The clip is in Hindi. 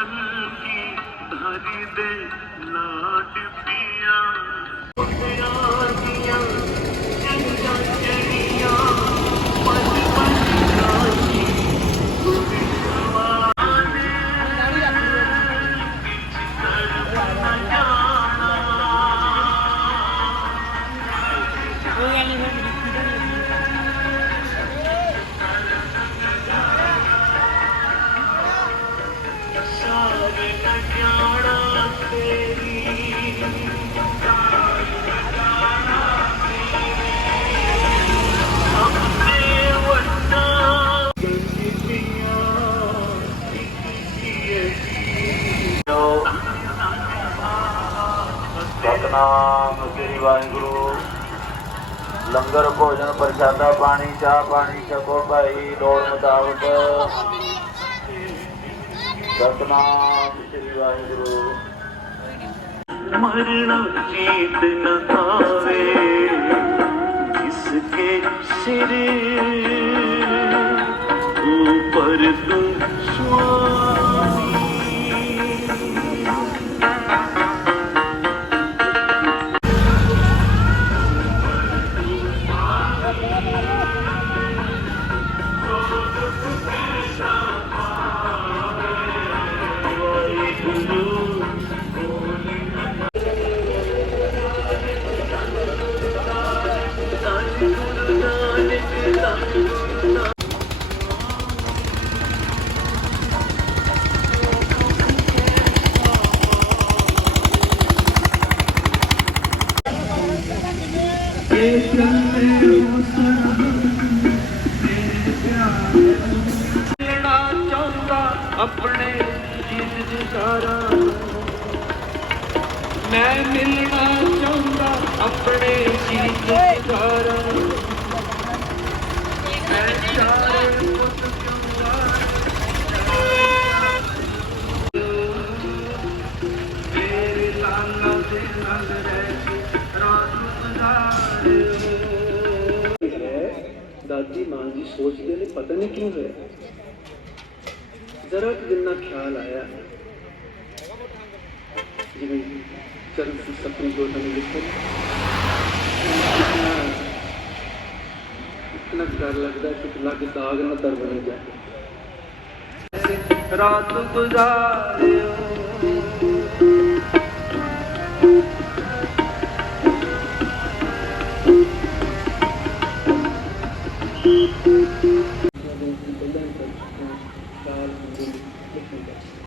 सल की धरी दे लाड पिया लंगर भोजन प्रसादा पानी चाह पानी छको भाई दौड़ मुताबक सतनाम श्री वाहेगुरु। मरना जीत न आवे इसके सिर ऊपर तू स्वामी ਆਪਣੇ ਜੀਤ ਜਸਾਰਾ ਮੈਂ ਮਿਲਣਾ ਦਾਦੀ ਮਾਂ ਜੀ ਸੋਚਦੇ ਨੇ, ਪਤਾ ਨਹੀਂ ਕਿਉਂ ਹੋਇਆ। ਜ਼ਰਾ ਕੁ ਖਿਆਲ ਆਇਆ। ਜਿਵੇਂ ਚਰਨ ਸਿੰਘ ਸਪਨੀ ਗੋਟਾ ਨੇ ਲਿਖਿਆ। ਇਤਨਾ ਡਰ ਲੱਗਦਾ ਕਿ ਲੱਗ ਦਾਗ ਨਾ ਦਰ ਬਣ ਜਾਏ ਰਾਤ ਗੁਜ਼ਾਰਿਓ। ਪਹਿਲਾਂ ਸਾਲ ਹੁੰਦੇ ਨੇ